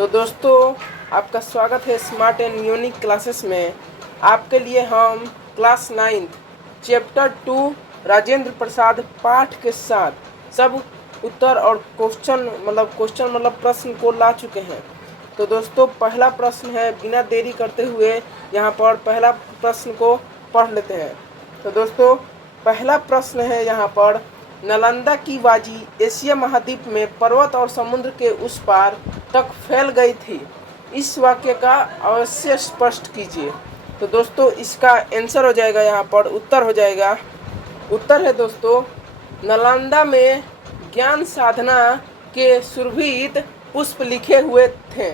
तो दोस्तों, आपका स्वागत है स्मार्ट एंड यूनिक क्लासेस में। आपके लिए हम क्लास 9 चैप्टर 2 राजेंद्र प्रसाद पाठ के साथ सब उत्तर और क्वेश्चन प्रश्न को ला चुके हैं। तो दोस्तों, पहला प्रश्न है, बिना देरी करते हुए यहाँ पर पहला प्रश्न को पढ़ लेते हैं। तो दोस्तों, पहला प्रश्न है यहाँ पर, नालंदा की बाजी एशिया महाद्वीप में पर्वत और समुद्र के उस पार तक फैल गई थी। इस वाक्य का अवश्य स्पष्ट कीजिए। तो दोस्तों, इसका आंसर हो जाएगा, यहाँ पर उत्तर हो जाएगा। उत्तर है दोस्तों, नालंदा में ज्ञान साधना के सुरभित पुष्प लिखे हुए थे।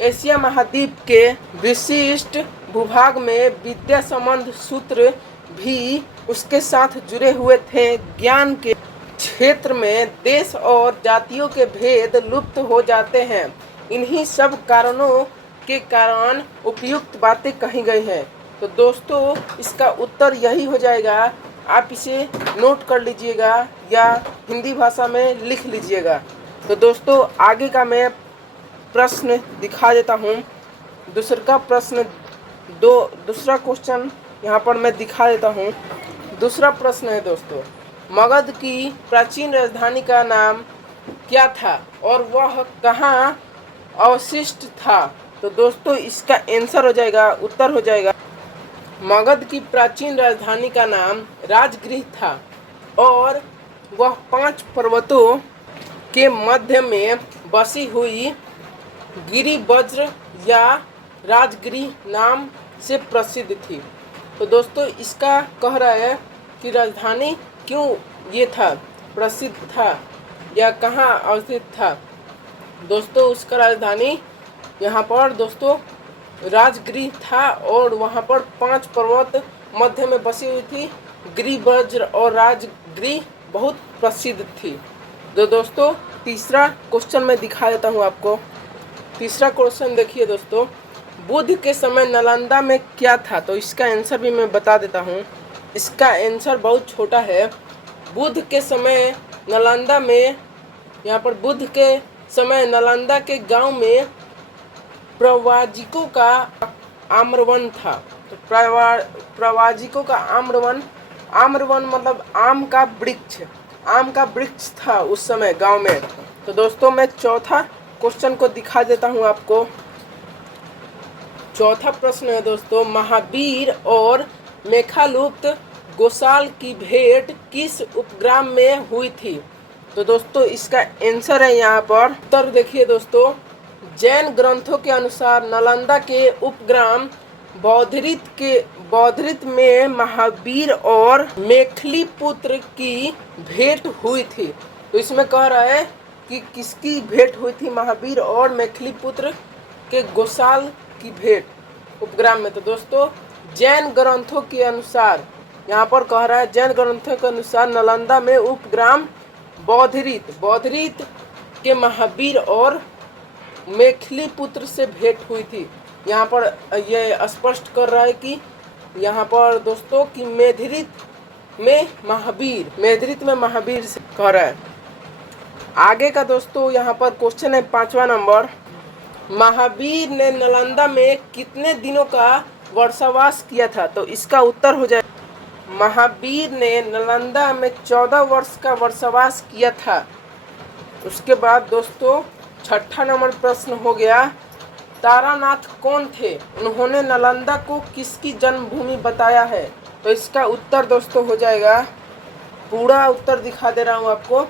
एशिया महाद्वीप के विशिष्ट भूभाग में विद्या संबंध सूत्र भी उसके साथ जुड़े हुए थे। ज्ञान के क्षेत्र में देश और जातियों के भेद लुप्त हो जाते हैं। इन्हीं सब कारणों के कारण उपयुक्त बातें कही गई हैं। तो दोस्तों, इसका उत्तर यही हो जाएगा। आप इसे नोट कर लीजिएगा या हिंदी भाषा में लिख लीजिएगा। तो दोस्तों, आगे का मैं प्रश्न दिखा देता हूँ। दूसरा क्वेश्चन यहाँ पर मैं दिखा देता हूँ। दूसरा प्रश्न है दोस्तों, मगध की प्राचीन राजधानी का नाम क्या था और वह कहाँ अवशिष्ट था? तो दोस्तों, इसका आंसर हो जाएगा, उत्तर हो जाएगा, मगध की प्राचीन राजधानी का नाम राजगृह था और वह 5 पर्वतों के मध्य में बसी हुई गिरिवज्र या राजगृह नाम से प्रसिद्ध थी। तो दोस्तों, इसका कह रहा है कि राजधानी क्यों ये था, प्रसिद्ध था या कहाँ अवस्थित था। दोस्तों, उसका राजधानी यहाँ पर दोस्तों राजगृह था और वहाँ पर 5 पर्वत मध्य में बसी हुई थी। गिरिवज्र और राजगृह बहुत प्रसिद्ध थी। तो दोस्तों, तीसरा क्वेश्चन मैं दिखा देता हूँ आपको। तीसरा क्वेश्चन देखिए दोस्तों, बुद्ध के समय नालंदा में क्या था? तो इसका आंसर भी मैं बता देता हूँ। इसका आंसर बहुत छोटा है। बुद्ध के समय नालंदा में, यहाँ पर बुद्ध के समय नालंदा के गांव में प्रवाजिकों का आम्रवन था। तो प्रवाजिकों का आम्रवन मतलब आम का वृक्ष था उस समय गांव में। तो दोस्तों, मैं चौथा क्वेश्चन को दिखा देता हूं आपको। चौथा प्रश्न है दोस्तों, महावीर और मेखालुप्त गोसाल की भेंट किस उपग्राम में हुई थी? तो दोस्तों, इसका आंसर है यहाँ पर। उत्तर देखिए दोस्तों, जैन ग्रंथों के अनुसार नालंदा के उपग्राम बौद्धरित में महावीर और मेखलीपुत्र की भेंट हुई थी। तो इसमें कह रहा है कि किसकी भेंट हुई थी? महावीर और मेखलीपुत्र के गोसाल की भेंट उपग्राम में। तो दोस्तों, जैन ग्रंथों के अनुसार यहाँ पर कह रहा है, जैन ग्रंथों के अनुसार नालंदा में उपग्राम बौद्धरित के महावीर और मेखलीपुत्र से भेंट हुई थी। यहाँ पर यह स्पष्ट कर रहा है कि यहाँ पर दोस्तों कि मेधिरित में महावीर से कह रहा है। आगे का दोस्तों यहाँ पर क्वेश्चन है 5वां नंबर, महावीर ने नालंदा में कितने दिनों का वर्षावास किया था? तो इसका उत्तर हो जाए, महावीर ने नालंदा में 14 वर्ष का वर्षावास किया था। उसके बाद दोस्तों, 6ठा नंबर प्रश्न हो गया, तारानाथ कौन थे? उन्होंने नालंदा को किसकी जन्मभूमि बताया है? तो इसका उत्तर दोस्तों हो जाएगा, पूरा उत्तर दिखा दे रहा हूँ आपको।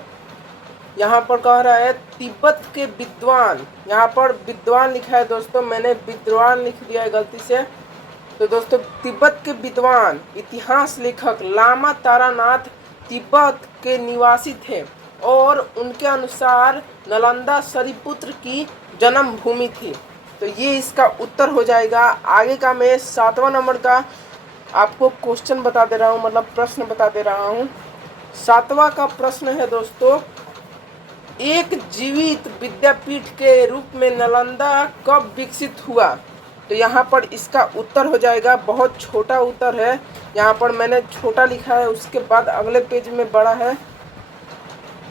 यहाँ पर कह रहा है तिब्बत के विद्वान, यहाँ पर विद्वान लिखा है दोस्तों, मैंने विद्वान लिख दिया है गलती से। तो दोस्तों, तिब्बत के विद्वान इतिहास लेखक लामा तारानाथ तिब्बत के निवासी थे और उनके अनुसार नालंदा शरीपुत्र की जन्मभूमि थी। तो ये इसका उत्तर हो जाएगा। आगे का मैं 7वां नंबर का आपको क्वेश्चन बता दे रहा हूँ, मतलब प्रश्न बता दे रहा हूँ। 7वां का प्रश्न है दोस्तों, एक जीवित विद्यापीठ के रूप में नालंदा कब विकसित हुआ? तो यहाँ पर इसका उत्तर हो जाएगा, बहुत छोटा उत्तर है, यहाँ पर मैंने छोटा लिखा है, उसके बाद अगले पेज में बड़ा है।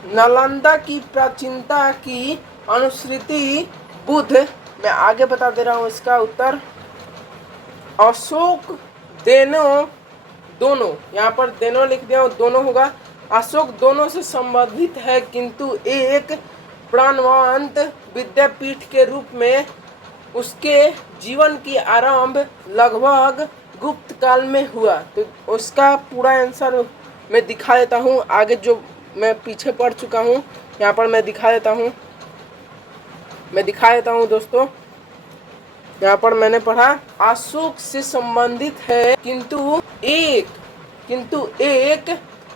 नालंदा की प्राचीनता की अनुश्रुति बुद्ध मैं आगे बता दे रहा हूँ इसका उत्तर। अशोक दोनों, दोनों यहाँ पर दोनों लिख दिया, दोनों होगा। अशोक दोनों से संबंधित है, किंतु एक प्राणवंत विद्यापीठ के रूप में उसके जीवन की आरंभ लगभग गुप्त काल में हुआ। तो उसका पूरा आंसर मैं दिखा देता हूँ। आगे जो मैं पीछे पढ़ चुका हूँ यहाँ पर मैं दिखा देता हूँ दोस्तों। यहाँ पर मैंने पढ़ा अशोक से संबंधित है, किंतु एक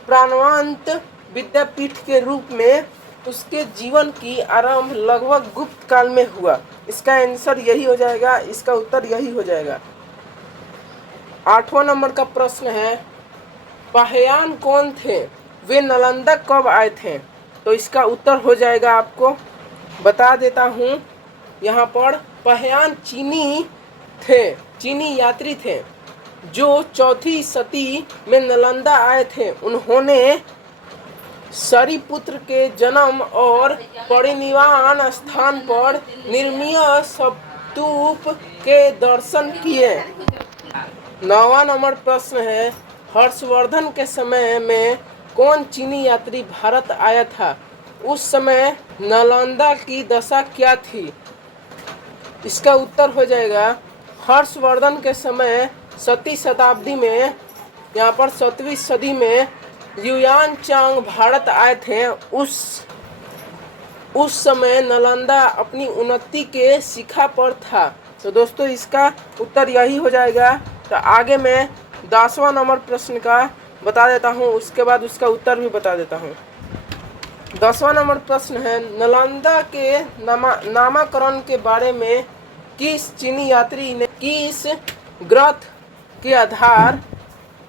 प्राणवंत विद्यापीठ के रूप में उसके जीवन की आरंभ लगभग गुप्त काल में हुआ। इसका आंसर यही हो जाएगा, इसका उत्तर यही हो जाएगा। 8वां नंबर का प्रश्न है, पाहयान कौन थे, वे नालंदा कब आए थे? तो इसका उत्तर हो जाएगा, आपको बता देता हूँ। यहाँ पर पाहयान चीनी यात्री थे जो 4वीं सदी में नालंदा आए थे। उन्होंने सरिपुत्र के जन्म और परिनिर्वाण स्थान पर निर्मीय स्तूप के दर्शन किए। 9वां नंबर प्रश्न है, हर्षवर्धन के समय में कौन चीनी यात्री भारत आया था? उस समय नालंदा की दशा क्या थी? इसका उत्तर हो जाएगा, हर्षवर्धन के समय 7वीं शताब्दी में, यहाँ पर 7वीं सदी में युआन चांग भारत आए थे। उस समय नालंदा अपनी उन्नति के शिखा पर था। तो दोस्तों इसका उत्तर यही हो जाएगा। तो आगे मैं 10वां नंबर प्रश्न का बता देता हूँ, उसके बाद उसका उत्तर भी बता देता हूँ। 10वां नंबर प्रश्न है, नालंदा के नामकरण के बारे में किस चीनी यात्री ने किस ग्रंथ के आधार,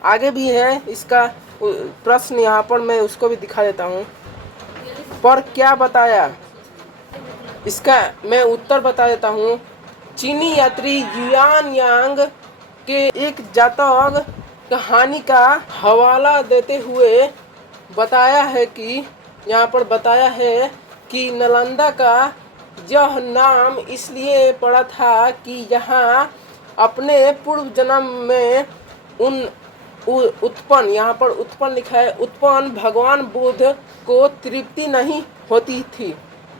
आगे भी है इसका प्रश्न, यहाँ पर मैं उसको भी दिखा देता हूँ, पर क्या बताया? इसका मैं उत्तर बता देता हूँ। चीनी यात्री युआन यांग के एक जातक कहानी का हवाला देते हुए बताया है कि, यहाँ पर बताया है कि नालंदा का यह नाम इसलिए पड़ा था कि यहाँ अपने पूर्व जन्म में उत्पन्न, यहाँ पर उत्पन्न लिखा है, उत्पन्न भगवान बुद्ध को तृप्ति नहीं होती थी।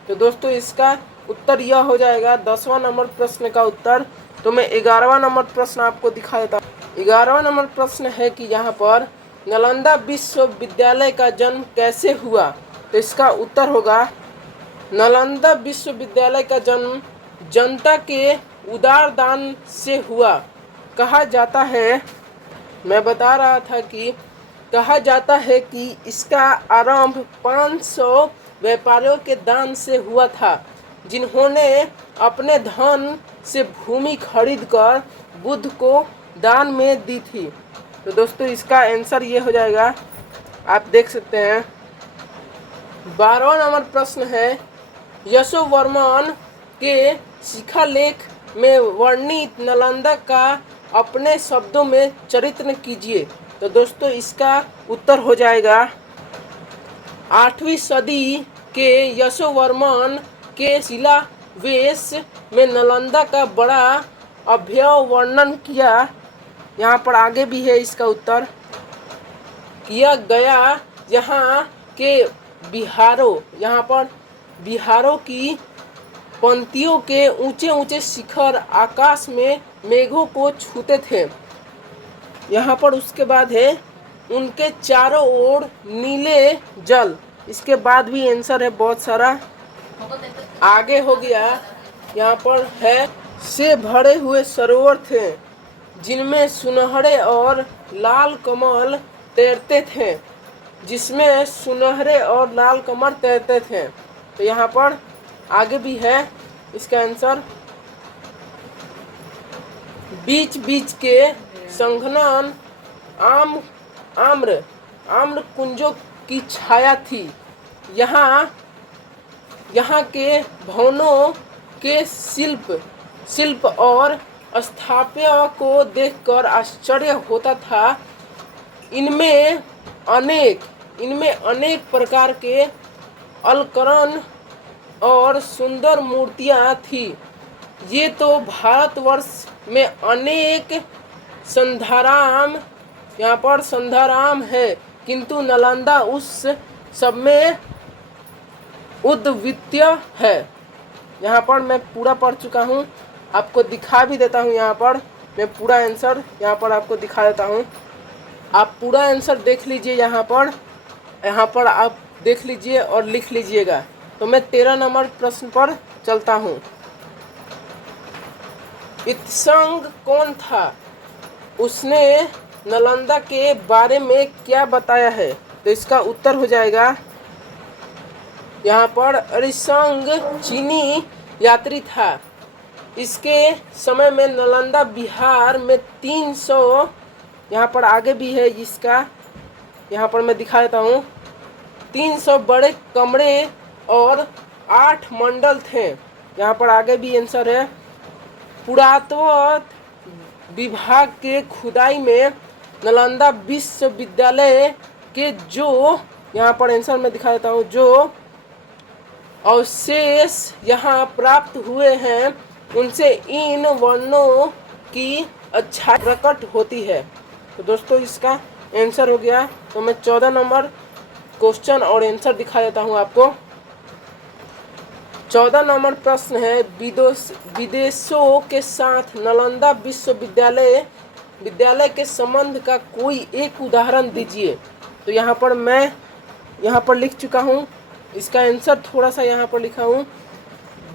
तो दोस्तों इसका उत्तर यह हो जाएगा 10वां नंबर प्रश्न का उत्तर। तो मैं 11वां नंबर प्रश्न आपको दिखा देता हूँ। 11वां नंबर प्रश्न है कि यहाँ पर नालंदा विश्वविद्यालय का जन्म कैसे हुआ? तो इसका उत्तर होगा, नालंदा विश्वविद्यालय का जन्म जनता के उदार दान से हुआ। कहा जाता है, मैं बता रहा था कि कहा जाता है कि इसका आरंभ 500 व्यापारियों के दान से हुआ था, जिन्होंने अपने धन से भूमि खरीदकर बुद्ध को दान में दी थी। तो दोस्तों इसका आंसर ये हो जाएगा, आप देख सकते हैं। 12वां नंबर प्रश्न है, यशोवर्मन के शिलालेख में वर्णित नालंदा का अपने शब्दों में चरित्र कीजिए। तो दोस्तों इसका उत्तर हो जाएगा, 8वीं सदी के यशोवर्मन के शिलालेख में नालंदा का बड़ा अभव्य वर्णन किया, यहाँ पर आगे भी है इसका उत्तर, किया गया। यहाँ के बिहारों, यहाँ पर बिहारों की पंक्तियों के ऊंचे ऊंचे शिखर आकाश में मेघों को छूते थे। यहाँ पर उसके बाद है, उनके चारों ओर नीले जल। इसके बाद भी आंसर है बहुत सारा, आगे हो गया। यहाँ पर है, से भरे हुए सरोवर थे जिनमें सुनहरे और लाल कमल तैरते थे, जिसमें सुनहरे और लाल कमल तैरते थे। तो यहाँ पर आगे भी है इसका आंसर, बीच बीच के संघनन आम्र कुंजों की छाया थी। यहाँ के भवनों के शिल्प और स्थापत्य को देखकर आश्चर्य होता था। इनमें अनेक प्रकार के अलंकरण और सुंदर मूर्तियां थी। ये तो भारतवर्ष में अनेक संधाराम, यहाँ पर संधाराम है, किंतु नालंदा उस सब में उद्वितीय है। यहाँ पर मैं पूरा पढ़ चुका हूँ, आपको दिखा भी देता हूँ। यहाँ पर मैं पूरा आंसर यहाँ पर आपको दिखा देता हूँ, आप पूरा आंसर देख लीजिए। यहाँ पर आप देख लीजिए और लिख लीजिएगा। तो मैं 13 नंबर प्रश्न पर चलता हूँ। इत्संग कौन था? उसने नालंदा के बारे में क्या बताया है? तो इसका उत्तर हो जाएगा यहाँ पर अरिसंग चीनी यात्री था। इसके समय में नालंदा बिहार में 300, यहाँ पर आगे भी है इसका, यहाँ पर मैं दिखा देता हूँ, 300 बड़े कमरे और 8 मंडल थे। यहाँ पर आगे भी आंसर है। पुरातत्व विभाग के खुदाई में नालंदा विश्वविद्यालय के जो, यहाँ पर आंसर में दिखा देता हूँ, जो अवशेष यहाँ प्राप्त हुए हैं उनसे इन वर्णों की अच्छाई प्रकट होती है। तो दोस्तों इसका आंसर हो गया। तो मैं 14 नंबर क्वेश्चन और आंसर दिखा देता हूँ आपको। 14 नंबर प्रश्न है, विदेशों के साथ नालंदा विद्यालय के संबंध का कोई एक उदाहरण दीजिए। तो यहाँ पर मैं लिख चुका हूँ, इसका आंसर थोड़ा सा यहाँ पर लिखा हूँ,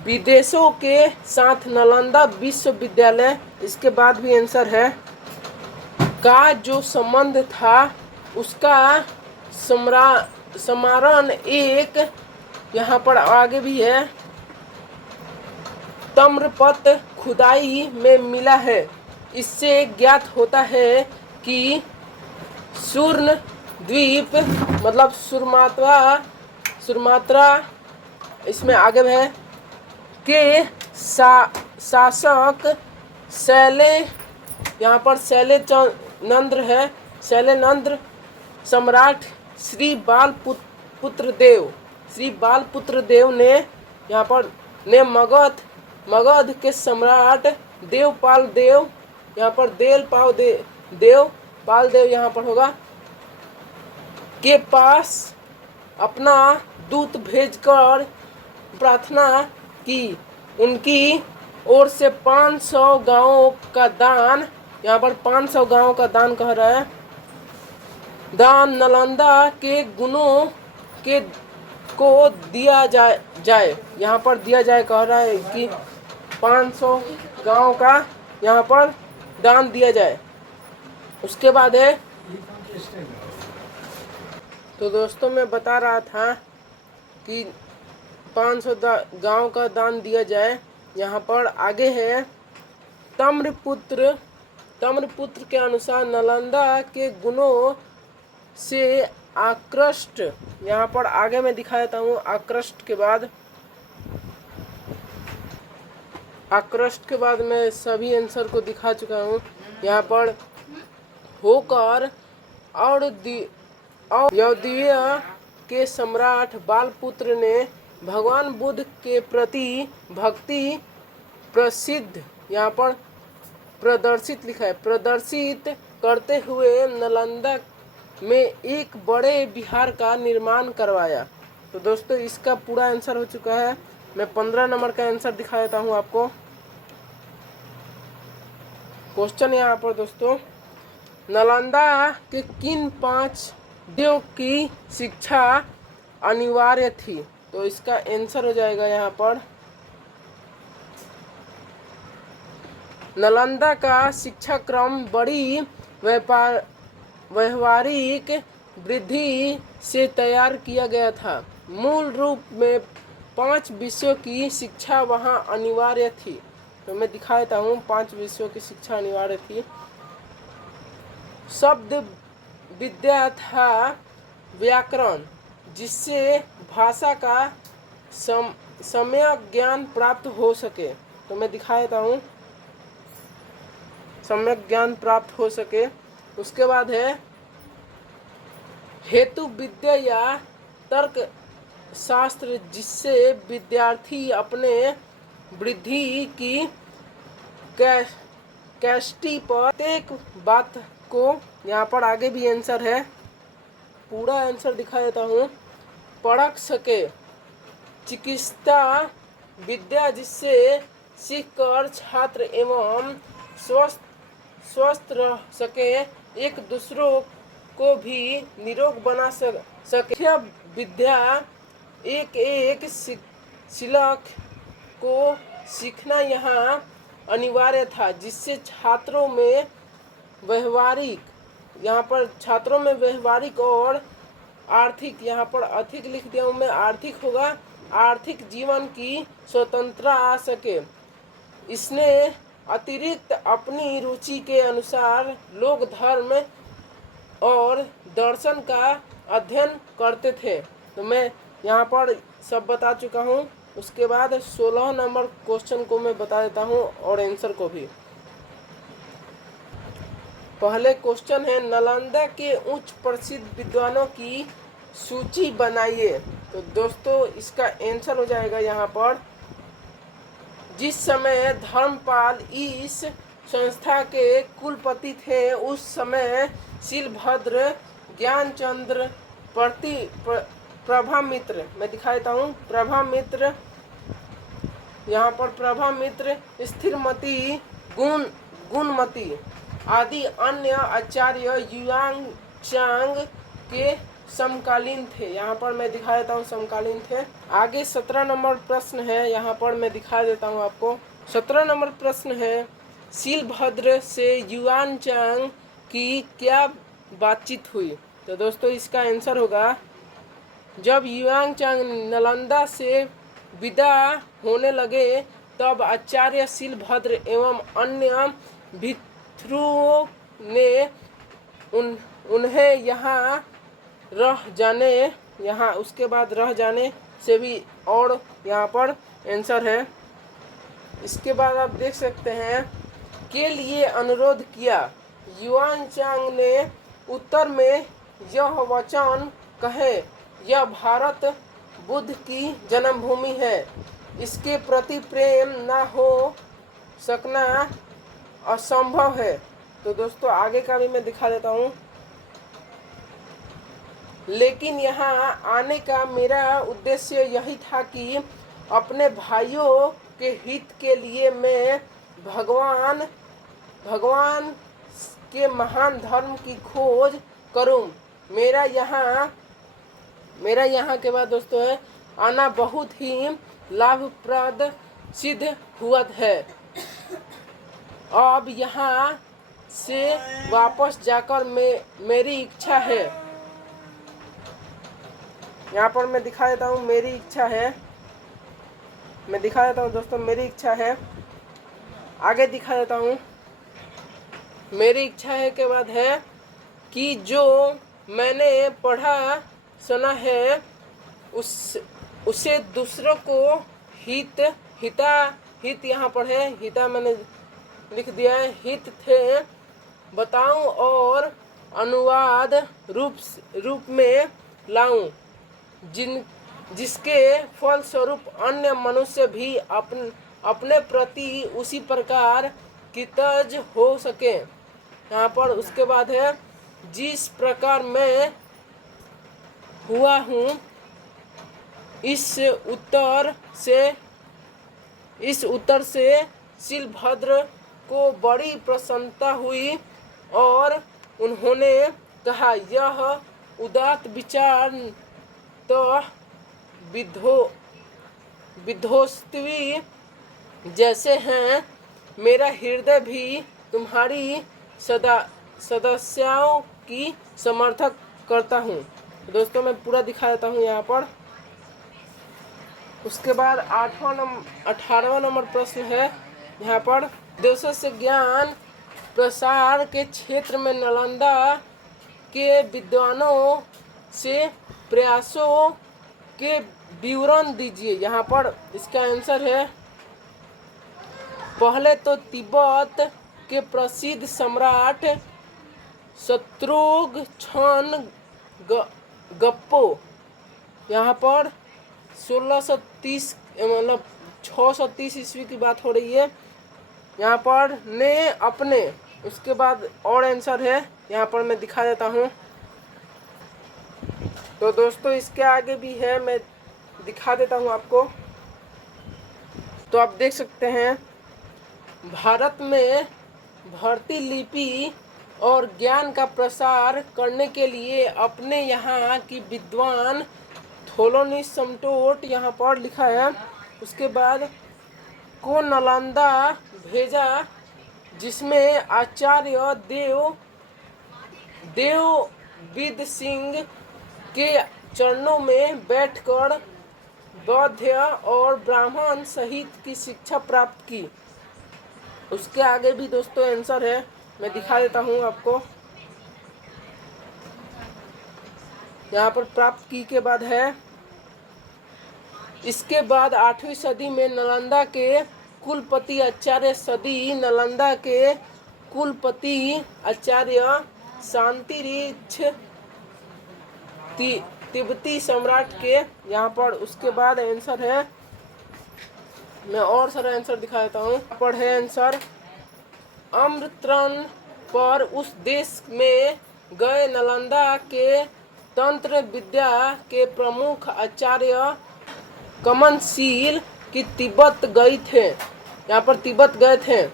विदेशों के साथ नालंदा विश्वविद्यालय, इसके बाद भी आंसर है, का जो संबंध था उसका स्मरण एक, यहाँ पर आगे भी है, ताम्रपत्र खुदाई में मिला है। इससे ज्ञात होता है कि सुर्ण द्वीप मतलब सुरमात्रा इसमें आगे है के शासक शैले, यहाँ पर शैलेनंद्र है, शैलेनंद्र सम्राट श्री बालपुत्र देव ने यहाँ पर ने मगध के सम्राट देवपाल देव, यहाँ पर देवपाल देव यहाँ पर होगा, के पास अपना दूत भेजकर प्रार्थना की। उनकी ओर से 500 गांवों का दान, यहाँ पर 500 गांवों का दान कह रहा है, दान नालंदा के गुणों के को दिया जाए, यहाँ पर दिया जाए कह रहा है कि 500 गांव का यहाँ पर दान दिया जाए। उसके बाद है, तो दोस्तों मैं बता रहा था कि 500 गांव का दान दिया जाए। यहाँ पर आगे है, ताम्रपुत्र के अनुसार नालंदा के गुणों से आकृष्ट, यहाँ पर आगे मैं दिखा देता हूँ, आकृष्ट के बाद मैं सभी आंसर को दिखा चुका हूँ। यहाँ पर होकर और यौधेय के सम्राट बालपुत्र ने भगवान बुद्ध के प्रति भक्ति प्रसिद्ध, यहाँ पर प्रदर्शित लिखा है, प्रदर्शित करते हुए नालंदा में एक बड़े विहार का निर्माण करवाया। तो दोस्तों इसका पूरा आंसर हो चुका है। मैं 15 नंबर का आंसर दिखा देता हूँ आपको। क्वेश्चन यहाँ पर दोस्तों, नालंदा के किन 5 देव की शिक्षा अनिवार्य थी? तो इसका आंसर हो जाएगा यहाँ पर, नालंदा का शिक्षा क्रम बड़ी व्यवहारिक वृद्धि से तैयार किया गया था। मूल रूप में 5 विषयों की शिक्षा वहाँ अनिवार्य थी। तो मैं दिखा देता हूँ, 5 विषयों की शिक्षा अनिवार्य थी। शब्द विद्या था व्याकरण, जिससे भाषा का सम्यक ज्ञान प्राप्त हो सके। तो मैं दिखा देता हूँ, सम्यक ज्ञान प्राप्त हो सके। उसके बाद है हेतु विद्या या तर्क शास्त्र, जिससे विद्यार्थी अपने वृद्धि की कैस्टी पर प्रत्येक बात को, यहाँ पर आगे भी आंसर है, पूरा आंसर दिखा देता हूँ, परख सके। चिकित्सा विद्या जिससे सीखकर छात्र एवं स्वस्थ रह सके, एक दूसरों को भी निरोग बना सके। यह विद्या एक एक शिक्षक को सीखना यहाँ अनिवार्य था, जिससे छात्रों में व्यवहारिक, यहाँ पर छात्रों में व्यवहारिक और आर्थिक, यहाँ पर आर्थिक लिख दिया हूँ मैं, आर्थिक होगा, आर्थिक जीवन की स्वतंत्रता आ सके। इसने अतिरिक्त अपनी रुचि के अनुसार लोक धर्म और दर्शन का अध्ययन करते थे। तो मैं यहाँ पर सब बता चुका हूँ। उसके बाद 16 नंबर क्वेश्चन को मैं बता देता हूँ और आंसर को भी। पहले क्वेश्चन है, नालंदा के उच्च प्रसिद्ध विद्वानों की सूची बनाइए। तो दोस्तों इसका आंसर हो जाएगा यहाँ पर, जिस समय धर्मपाल इस संस्था के कुलपति थे, उस समय शीलभद्र, ज्ञानचंद्र, प्रभामित्र, मैं दिखा देता हूँ, प्रभामित्र, यहाँ पर प्रभामित्र, स्थिरमती, गुणमती आदि अन्य आचार्य युआंगचांग के समकालीन थे। यहाँ पर मैं दिखा देता हूँ समकालीन थे। आगे 17 नंबर प्रश्न है, यहाँ पर मैं दिखा देता हूँ आपको। 17 नंबर प्रश्न है, शीलभद्र से युआंगचांग की क्या बातचीत हुई। तो दोस्तों इसका आंसर होगा, जब युआंगचांग नालंदा से विदा होने लगे, तब आचार्य शीलभद्र एवं अन्य भिक्षुओं ने उन्हें यहाँ रह जाने, यहाँ उसके बाद रह जाने से भी, और यहाँ पर आंसर है। इसके बाद आप देख सकते हैं, के लिए अनुरोध किया। युआंगचांग ने उत्तर में यह वचन कहे, यह भारत बुद्ध की जन्मभूमि है, इसके प्रति प्रेम न हो सकना असंभव है। तो दोस्तों आगे का भी मैं दिखा देता हूँ। लेकिन यहाँ आने का मेरा उद्देश्य यही था कि अपने भाइयों के हित के लिए मैं भगवान के महान धर्म की खोज करूं। मेरा यहाँ के बाद दोस्तों है, आना बहुत ही लाभप्रद सिद्ध हुआ है। अब यहाँ से वापस जाकर मेरी इच्छा है, यहाँ पर मैं दिखा देता हूँ, मेरी इच्छा है, मैं दिखा देता हूँ दोस्तों, मेरी इच्छा है, आगे दिखा देता हूँ। मेरी इच्छा है के बाद है कि जो मैंने पढ़ा सुना है उसे दूसरों को हित यहाँ पर है, हिता मैंने लिख दिया है, हित थे बताऊं और अनुवाद रूप में लाऊं, जिसके फलस्वरूप अन्य मनुष्य भी अपने प्रति उसी प्रकार कृतज्ञ हो सके। यहाँ पर उसके बाद है, जिस प्रकार मैं हुआ हूँ, इस उत्तर से शीलभद्र को बड़ी प्रसन्नता हुई और उन्होंने कहा, यह उदात्त विचार तो विध्वंसवी जैसे हैं, मेरा हृदय भी तुम्हारी सदस्यों की समर्थक करता हूँ। दोस्तों मैं पूरा दिखा देता हूँ यहाँ पर। उसके बाद 18वां नंबर प्रश्न है, यहाँ पर देशों से ज्ञान प्रसार के क्षेत्र में नालंदा के विद्वानों से प्रयासों के विवरण दीजिए। यहाँ पर इसका आंसर है, पहले तो तिब्बत के प्रसिद्ध सम्राट शत्रुघ्न गप्पो, यहाँ पर 1630 मतलब 630 ईस्वी की बात हो रही है। यहाँ पर ने अपने, उसके बाद और आंसर है, यहाँ पर मैं दिखा देता हूँ। तो दोस्तों इसके आगे भी है, मैं दिखा देता हूँ आपको। तो आप देख सकते हैं, भारत में भारतीय लिपि और ज्ञान का प्रसार करने के लिए अपने यहाँ की विद्वान थोलोनिसमटोट यहाँ पर लिखा है। उसके बाद को नालंदा भेजा, जिसमें आचार्य देवविद सिंह के चरणों में बैठकर बौद्ध और ब्राह्मण सहित की शिक्षा प्राप्त की। उसके आगे भी दोस्तों आंसर है, मैं दिखा देता हूँ आपको। यहाँ पर प्राप्त की के बाद है, इसके बाद 8वीं सदी में नालंदा के कुलपति आचार्य शांतिरिक्ष तिब्बती सम्राट के, यहाँ पर उसके बाद आंसर है, मैं और सारा आंसर दिखा देता हूँ। यहाँ पर है आंसर, आमंत्रण पर उस देश में गए नालंदा के तंत्र विद्या के प्रमुख आचार्य कमनशील की तिब्बत गए थे। यहाँ पर तिब्बत गए थे।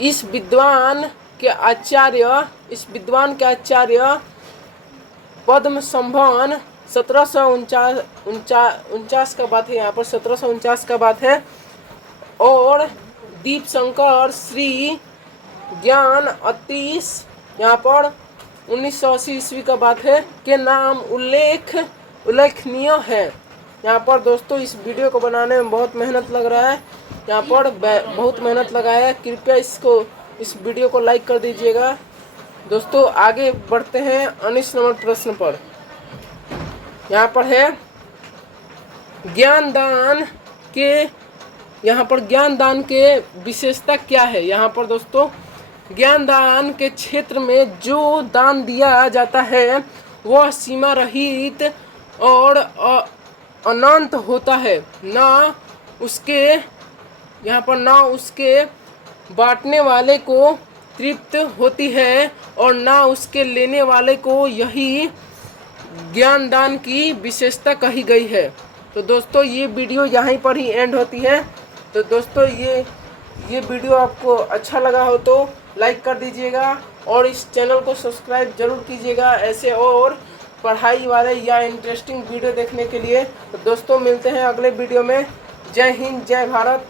इस विद्वान के आचार्य पद्म संभव 1749 का बात है। यहाँ पर 1749 का बात है। और दीपशंकर श्री ज्ञान अतीश, यहाँ पर 1980 ईस्वी का बात है, के नाम उल्लेखनीय है। यहाँ पर दोस्तों इस वीडियो को बनाने में बहुत मेहनत लग रहा है, यहाँ पर बहुत मेहनत लगाया है। कृपया इस वीडियो को लाइक कर दीजिएगा। दोस्तों आगे बढ़ते हैं 19 नंबर प्रश्न पर। यहाँ पर है ज्ञानदान के, यहाँ पर ज्ञानदान के विशेषता क्या है। यहाँ पर दोस्तों ज्ञानदान के क्षेत्र में जो दान दिया जाता है वह सीमा रहित और अनंत होता है। ना उसके बांटने वाले को तृप्त होती है और ना उसके लेने वाले को। यही ज्ञानदान की विशेषता कही गई है। तो दोस्तों ये वीडियो यहीं पर ही एंड होती है। तो दोस्तों ये वीडियो आपको अच्छा लगा हो तो लाइक कर दीजिएगा और इस चैनल को सब्सक्राइब जरूर कीजिएगा ऐसे और पढ़ाई वाले या इंटरेस्टिंग वीडियो देखने के लिए। तो दोस्तों मिलते हैं अगले वीडियो में। जय हिंद, जय भारत।